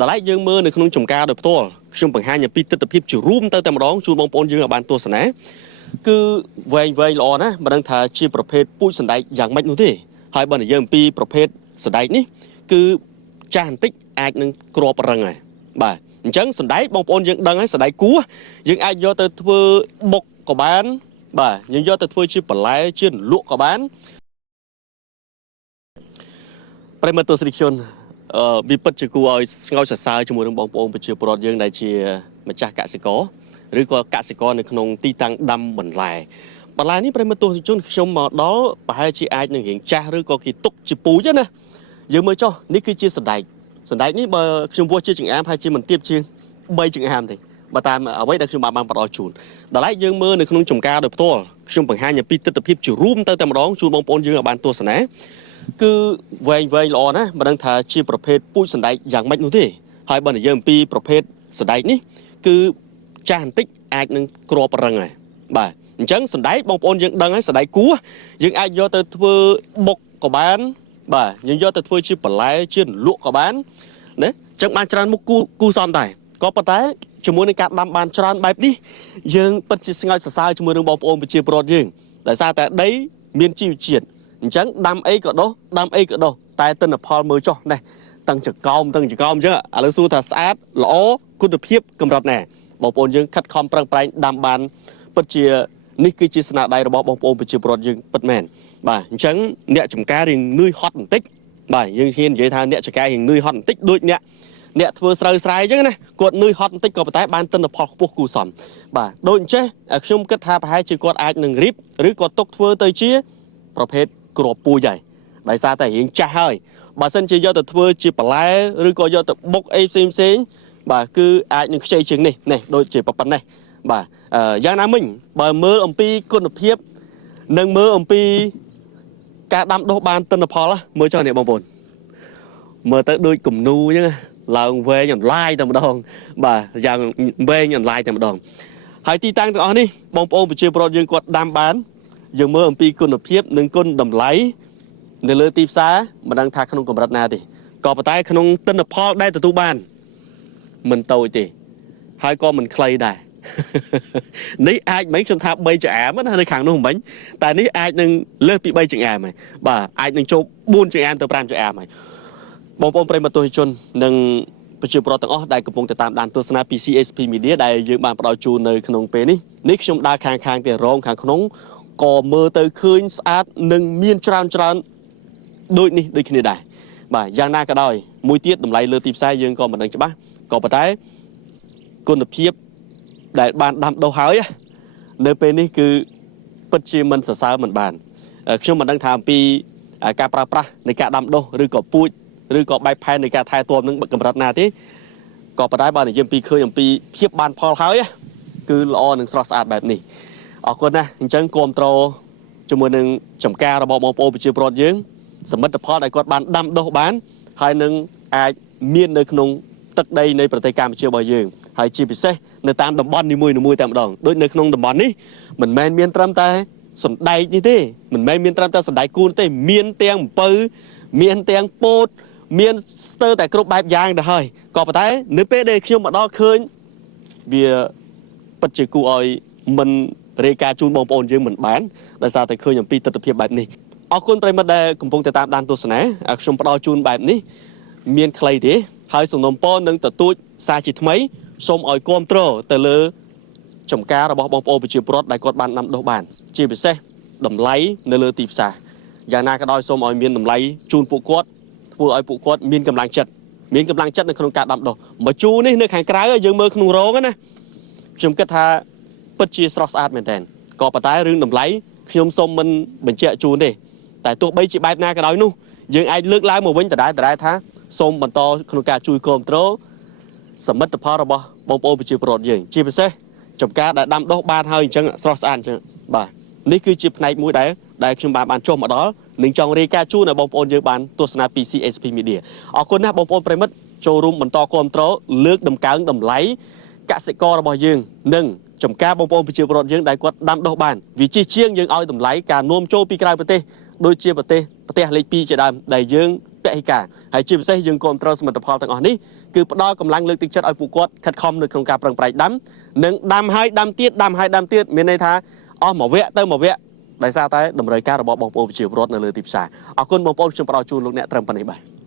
ដល់ឡែកយើងមើលនៅក្នុងចំការដោយផ្ទាល់ខ្ញុំបង្ហាញអំពីទស្សនវិជ្ជារួមទៅតែម្ដងជូនបងប្អូនយើងឲ្យបានទស្សនាគឺវែងល្អណាស់មិនដឹងថាជាប្រភេទពូជសណ្ដែកយ៉ាងម៉េចនោះទេហើយបើនិយាយអំពីប្រភេទសណ្ដែកនេះគឺចាស់បន្តិចអាចនឹងក្របរឹងហើយបាទអញ្ចឹងសណ្ដែកបងប្អូនយើងដឹងហើយសណ្ដែកគួរយើងអាចយកទៅធ្វើបុកក៏បានបាទយើងយកទៅធ្វើជាបន្លែជាលក់ក៏បានប្រិមត្តទស្សនិកជនវាពិតជាគួរឲ្យស្ងើចសរសើរជាមួយនឹងបងប្អូនប្រជាពលរដ្ឋយើងដែលជាម្ចាស់កសិករឬក៏កសិករនៅក្នុងទីតាំងដាំបន្លែនេះប្រិមត្តទស្សនិកជនខ្ញុំមកដល់ប្រហែលជាអាចនឹងរៀងចាស់ឬក៏គេទុកជាពូជណាយើងមើលចុះនេះគឺជាសណ្ដែកនេះបើខ្ញុំពោះជាចង្អាមហើយជាមិនទៀបជាង3ចង្អាមទេបើតាមអ្វីដែលខ្ញុំបានផ្ដល់ជូនដល់ឡែកយើងមើលនៅក្នុងចំការដោយផ្ទាល់ខ្ញុំបង្ហាញអំពីទស្សនវិជ្ជារួមទៅតែម្ដងជូនបងប្អូនយើងឲ្យបានទស្សនាគឺវែងល្អណាស់មិនដឹងថាជាប្រភេទពូជសណ្ដែកយ៉ាងម៉េចនោះទេហើយបើនិយាយអំពីប្រភេទសណ្ដែកនេះគឺចាស់បន្តិចអាចនឹងក្របរឹងហើយបាទអញ្ចឹងសណ្ដែកបងប្អូនយើងដឹងហើយសណ្ដែកគួរយើងអាចយកទៅធ្វើបុកក៏បានបាទយើងយកទៅធ្វើជាបន្លែជាលក់ក៏បានណាអញ្ចឹងបានច្រើនមុខគូសំដែរក៏ប៉ុន្តែជាមួយនឹងការដាំបានច្រើនបែបនេះយើងពិតជាស្ងើចសរសើរជាមួយនឹងបងប្អូនប្រជាពលរដ្ឋយើងដោយសារតែដីមានជីវជាតិអញ្ចឹងដាំអីក៏ដុះតែទិន្នផលមើលចុះណែទាំងចកោមអញ្ចឹងឥឡូវសួរថាស្អាតល្អគុណភាពកម្រិតណាបងប្អូនយើងខិតខំប្រឹងប្រែងដាំបានពិតជានេះគឺជាស្នាដៃរបស់បងប្អូនប្រជាពលរដ្ឋយើងពិតមែនបាទអញ្ចឹងអ្នកចំការរៀងនឿយហត់បន្តិចបាទយើងហ៊ាននិយាយថាអ្នកចំការរៀងនឿយហត់បន្តិចដូចអ្នកធ្វើស្រូវស្រែអញ្ចឹងណាគាត់នឿយហត់បន្តិចក៏ប៉ុន្តែបានទិន្នផលខ្ពស់គួរសមបាទដូចអញ្ចេះខ្ញុំគិតថាប្រហែលជាគាត់អាចនឹងរៀបឬក៏ទុកធ្វើទៅជាប្រភេទក្របពូជហើយដោយសារតែរៀងចាស់ហើយបើសិនជាយកទៅធ្វើជាបន្លែឬក៏យកទៅបុកអីផ្សេងបាទគឺអាចនឹងខ្ចីជាងនេះដូចជាប៉ុណ្ណេះបាទយ៉ាងណាមិញបើមើលអំពីគុណភាពនិងមើលអំពីការដាំដុះបានទិន្នផលមើលចុះនេះបងប្អូនមើលទៅដូចគំនូអញ្ចឹងឡើងវែងអន្លាយតែម្ដងបាទយ៉ាងវែងអន្លាយតែម្ដងហើយទីតាំងទាំងអស់នេះបងប្អូនប្រជាពលរដ្ឋយើងគាត់ដាំបានយើងមើលអំពីគុណភាពនិងគុណតម្លៃនៅលើទីផ្សារមិនដឹងថាក្នុងកម្រិតណាទេក៏ប៉ុន្តែក្នុងទិន្នផលដែលទទួលបានមិនតូចទេហើយក៏មិនខ្លីដែរនេះអាចមិនខ្ញុំថា3ចង្អាមណានៅខាងនោះមិនតែនេះអាចនឹងលើសពី3ចង្អាមហើយបាទអាចនឹងចូល4ចង្អាមទៅ5ចង្អាមហើយបងប្អូនប្រិយមិត្តទស្សនិកជននិងប្រជាពលរដ្ឋទាំងអស់ដែលកំពុងតាមដានទស្សនាពី CSP Media ដែលយើងបានផ្ដល់ជូននៅក្នុងពេលនេះខ្ញុំដើរខាងទៅរងខាងក្នុងក៏មើលទៅឃើញស្អាតនិងមានច្រើនដូចគ្នាដែរបាទយ៉ាងណាក៏ដោយមួយទៀតតម្លៃលើទីផ្សារយើងក៏មិនដឹងច្បាស់ក៏ប៉ុន្តែគុណភាពដែលបានដាំដុះហើយនៅពេលនេះគឺពិតជាមិនសរសើរមិនបានខ្ញុំមិនដឹងថាអំពីការប្រើប្រាស់នៃការដាំដុះឬក៏ពូជឬក៏បែបផែននៃការថែទាំនឹងកម្រិតណាទេក៏ប៉ុន្តែបើនិយាយពីឃើញអំពីភាពបានផលហើយគឺល្អនិងស្រស់ស្អាតបែបនេះអរគុណណាស់អញ្ចឹងគាំទ្រជាមួយនឹងចំការរបស់បងប្អូនប្រជាពលរដ្ឋយើងសមិទ្ធផលដែលគាត់បានដាំដុះបានហើយនឹងអាចមាននៅក្នុងទឹកដីនៃប្រទេសកម្ពុជារបស់យើងហើយជាពិសេសនៅតាមតំបន់នីមួយៗតែម្ដងដូចនៅក្នុងតំបន់នេះមិនមែនមានត្រឹមតែសណ្ដែកនេះទេមិនមែនមានត្រឹមតែសណ្ដែកគួនទេមានទាំងអំពៅមានទាំងពោតមានស្ទើរតែគ្រប់បែបយ៉ាងទៅហើយក៏ប៉ុន្តែនៅពេលដែលខ្ញុំមកដល់ឃើញវាពិតជាគួរឲ្យមិនរាយការណ៍ជូនបងប្អូនយើងមិនបានដោយសារតែឃើញអំពីទស្សនវិជ្ជាបែបនេះអរគុណប្រិមិត្តដែលកំពុងតែតាមដានទស្សនាខ្ញុំផ្ដល់ជូនបែបនេះមានខ្លីទេហើយសំណូមពរនឹងទទូចសារជាថ្មីសូមឲ្យគាំទ្រទៅលើចំការរបស់បងប្អូនប្រជាពលរដ្ឋដែលគាត់បានដាំដុះបានជាពិសេសតម្លៃនៅលើទីផ្សារយ៉ាងណាក៏ដោយសូមឲ្យមានតម្លៃជូនពួកគាត់ធ្វើឲ្យពួកគាត់មានកម្លាំងចិត្តនៅក្នុងការដាំដុះមកជូរនេះនៅខាងក្រៅយើងមើលក្នុងរោងណាខ្ញុំគិតថាពិតជាស្រស់ស្អាតមែនទែនក៏ប៉ុន្តែរឿងតម្លៃខ្ញុំសូមមិនបញ្ជាក់ជូនទេតែទោះបីជាបែបណាក៏ដោយនោះយើងអាចលើកឡើងមកវិញដដែលថាសូមបន្តក្នុងការជួយគាំទ្រសមិទ្ធផលរបស់បងប្អូនប្រជាពលរដ្ឋយើងជាពិសេសចំការដែលដាំដុះបានហើយអញ្ចឹងស្រស់ស្អាតអញ្ចឹងបាទនេះគឺជាផ្នែកមួយដែលខ្ញុំបានចុះមកដល់នឹងចង់រាយការណ៍ជូនឲ្យបងប្អូនយើងបានទស្សនាពី CSP Media អរគុណណាស់បងប្អូនប្រិមិត្តចូលរួមបន្តគាំទ្រលើកតម្កើងតម្លៃកសិកររបស់យើងនិងចំការបងប្អូនប្រជាពលរដ្ឋយើងដែលគាត់ដាំដុះបានវាជាជាងយើងឲ្យតម្លៃការនាំចូលពីក្រៅប្រទេសដូចជាប្រទេសលេខ2ជាដើមដែលយើង ពហិការហើយជាពិសេសយើងគ្រប់គ្រងសមិទ្ធផលទាំងអស់នេះគឺផ្ដល់កម្លាំងលើកទឹកចិត្តឲ្យពួកគាត់ខិតខំនៅក្នុងការប្រឹងប្រែងដាំនិងដាំហើយដាំទៀតដាំហើយដាំទៀតមានន័យថាអស់មួយវគ្គទៅមួយវគ្គដោយសារតែតម្រូវការរបស់បងប្អូនប្រជាពលរដ្ឋនៅលើទីផ្សារអរគុណបងប្អូនខ្ញុំផ្ដល់ជូនលោកអ្នកត្រឹមប៉ុណ្្នេះបាទ